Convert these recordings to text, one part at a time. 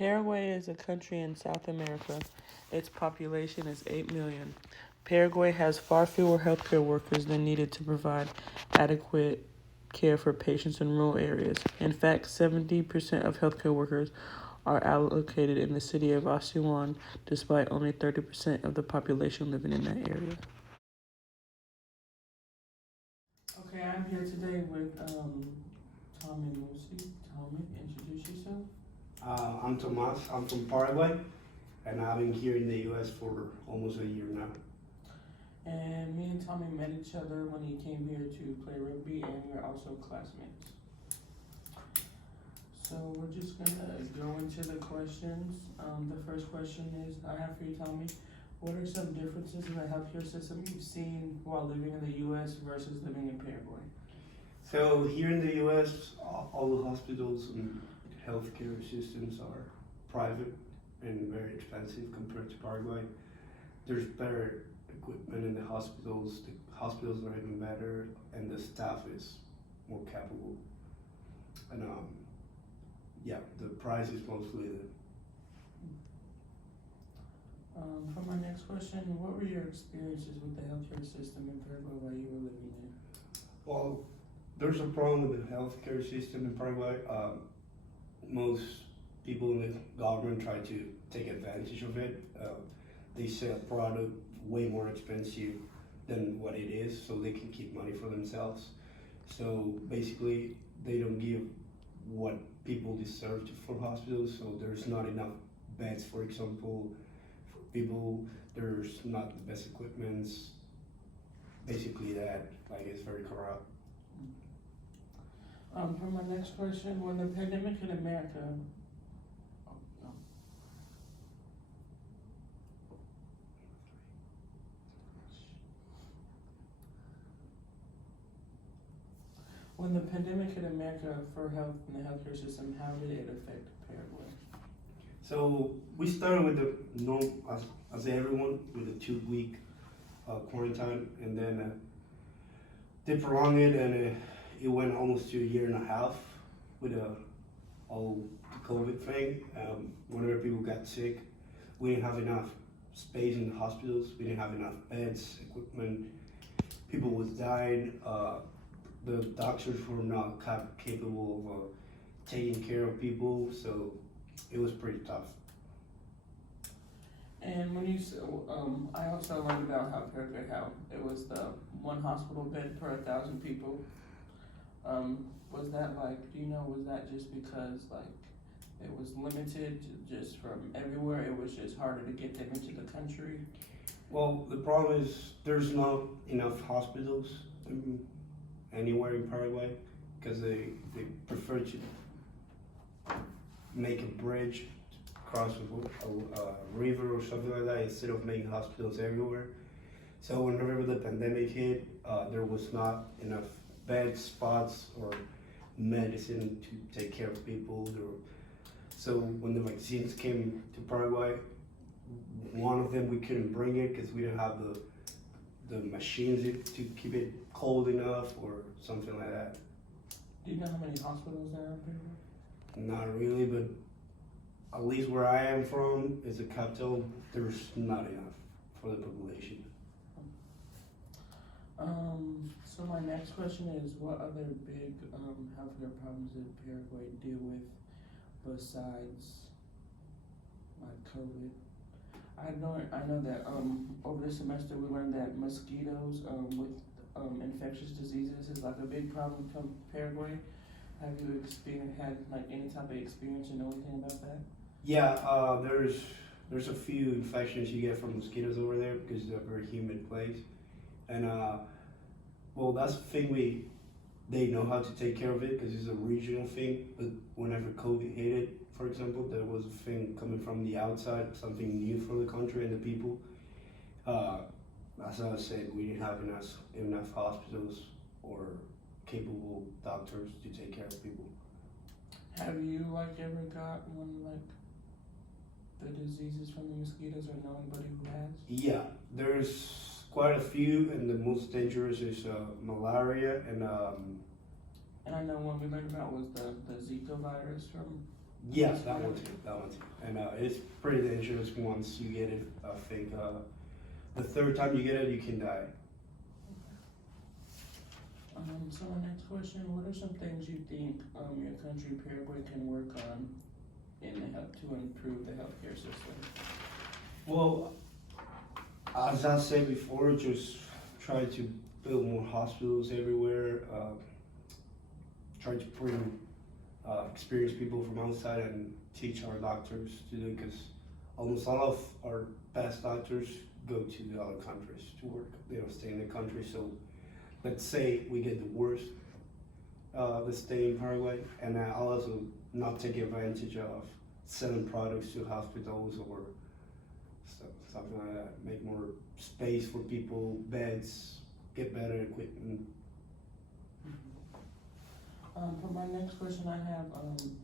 Paraguay is a country in South America. Its population is 8 million. Paraguay has far fewer healthcare workers than needed to provide adequate care for patients in rural areas. In fact, 70% of healthcare workers are allocated in the city of Asuan, despite only 30% of the population living in that area. Okay, I'm here today with Tommy Lucy. Tommy, introduce yourself. I'm Tomas. I'm from Paraguay, and I've been here in the U.S. for almost a year now. And me and Tommy met each other when he came here to play rugby, and we're also classmates. So we're just gonna go into the questions. The first question is I have for you, Tommy. What are some differences in the healthcare system you've seen while living in the U.S. versus living in Paraguay? So here in the U.S., all the hospitals and healthcare systems are private and very expensive compared to Paraguay. There's better equipment in the hospitals. The hospitals are even better, and the staff is more capable. And yeah, the price is mostly the. For my next question, what were your experiences with the healthcare system in Paraguay while you were living there? Well, there's a problem with the healthcare system in Paraguay. Most people in the government try to take advantage of it. They sell product way more expensive than what it is, so they can keep money for themselves. So basically, they don't give what people deserve for hospitals. So there's not enough beds, for example, for people. There's not the best equipments. Basically, that like it's very corrupt. For my next question, when the pandemic hit America, oh, no. When the pandemic hit America for health and the healthcare system, how did it affect Paraguay? So we started with the norm as everyone with a 2 week quarantine, and then they prolonged it, and it went almost to a year and a half with all the COVID thing. Whenever people got sick, we didn't have enough space in the hospitals. We didn't have enough beds, equipment. People was dying. The doctors were not capable of taking care of people, so it was pretty tough. And when I also learned about how Paraguay, how it was the one hospital bed per 1,000 people. Was that like, do you know, was that just because like it was limited just from everywhere? It was just harder to get them into the country? Well, the problem is there's not enough hospitals anywhere in Paraguay because they prefer to make a bridge across a river or something like that instead of making hospitals everywhere. So whenever the pandemic hit, there was not enough bed spots or medicine to take care of people. So when the vaccines came to Paraguay, one of them we couldn't bring it because we didn't have the machines to keep it cold enough or something like that. Do you know how many hospitals there are in Paraguay? Not really, but at least where I am from is a capital. There's not enough for the population. So my next question is, what other big healthcare problems did Paraguay deal with besides like COVID? I know that over the semester we learned that mosquitoes with infectious diseases is like a big problem from Paraguay. Have you had like any type of experience or know anything about that? Yeah, there's a few infections you get from mosquitoes over there because it's a very humid place, and well, that's the thing they know how to take care of it because it's a regional thing. But whenever COVID hit it, for example, there was a thing coming from the outside, something new for the country and the people. As I said, we didn't have enough hospitals or capable doctors to take care of people. Have you like ever got one like the diseases from the mosquitoes or know anybody who has? Yeah, there's quite a few, and the most dangerous is malaria and. And I know one we learned about was the Zika virus from Yeah, that one too. And it's pretty dangerous once you get it. I think the third time you get it, you can die. So my next question, what are some things you think, your country Paraguay can work on in the help to improve the healthcare system? Well, as I said before, just try to build more hospitals everywhere. Try to bring experienced people from outside and teach our doctors to do it, because almost all of our best doctors go to the other countries to work. They don't stay in the country. So let's say we get the worst, let's stay in Paraguay, and I'll also not take advantage of selling products to hospitals or something like that. Make more space for people, beds, get better equipment. For my next question I have,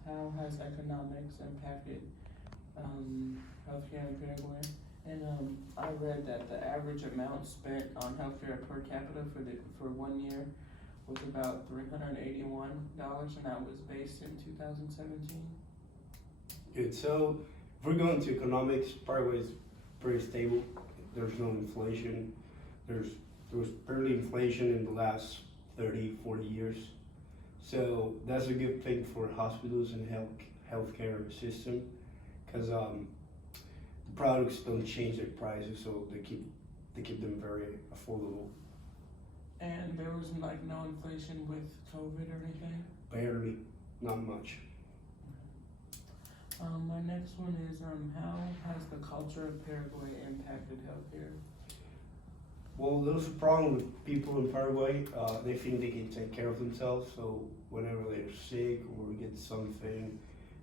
how has economics impacted, healthcare in Paraguay? And, I read that the average amount spent on healthcare per capita for 1 year was about $381, and that was based in 2017. Good. So if we're going to economics, Paraguay is pretty stable. There's no inflation. There was barely inflation in the last 30, 40 years. So that's a good thing for hospitals and healthcare system, because the products don't change their prices, so they keep them very affordable. And there was like no inflation with COVID or anything? Barely, not much. My next one is, how has the culture of Paraguay impacted healthcare? Well, there's a problem with people in Paraguay. They think they can take care of themselves, so whenever they're sick or get something,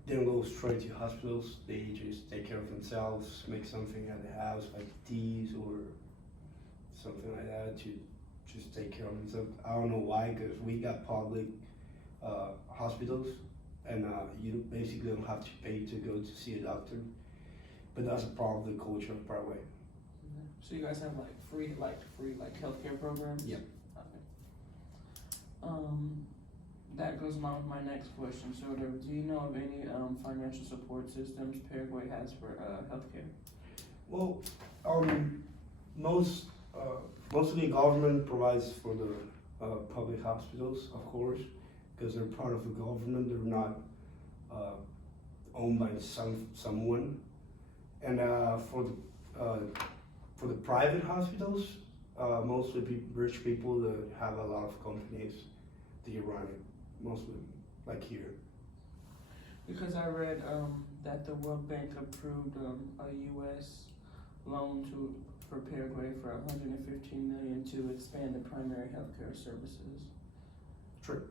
they don't go straight to hospitals. They just take care of themselves, make something at the house, like teas or something like that, to just take care of themselves. I don't know why, because we got public hospitals, and you basically don't have to pay to go to see a doctor. But that's a problem with the culture of Paraguay. So you guys have free healthcare programs? Yep. Okay. That goes along with my next question. So do you know of any financial support systems Paraguay has for healthcare? Well, mostly government provides for the public hospitals, of course, because they're part of the government. They're not owned by someone. And for the private hospitals, mostly rich people that have a lot of companies, they run it, mostly like here. Because I read that the World Bank approved a U.S. loan for Paraguay for $115 million to expand the primary healthcare services. True.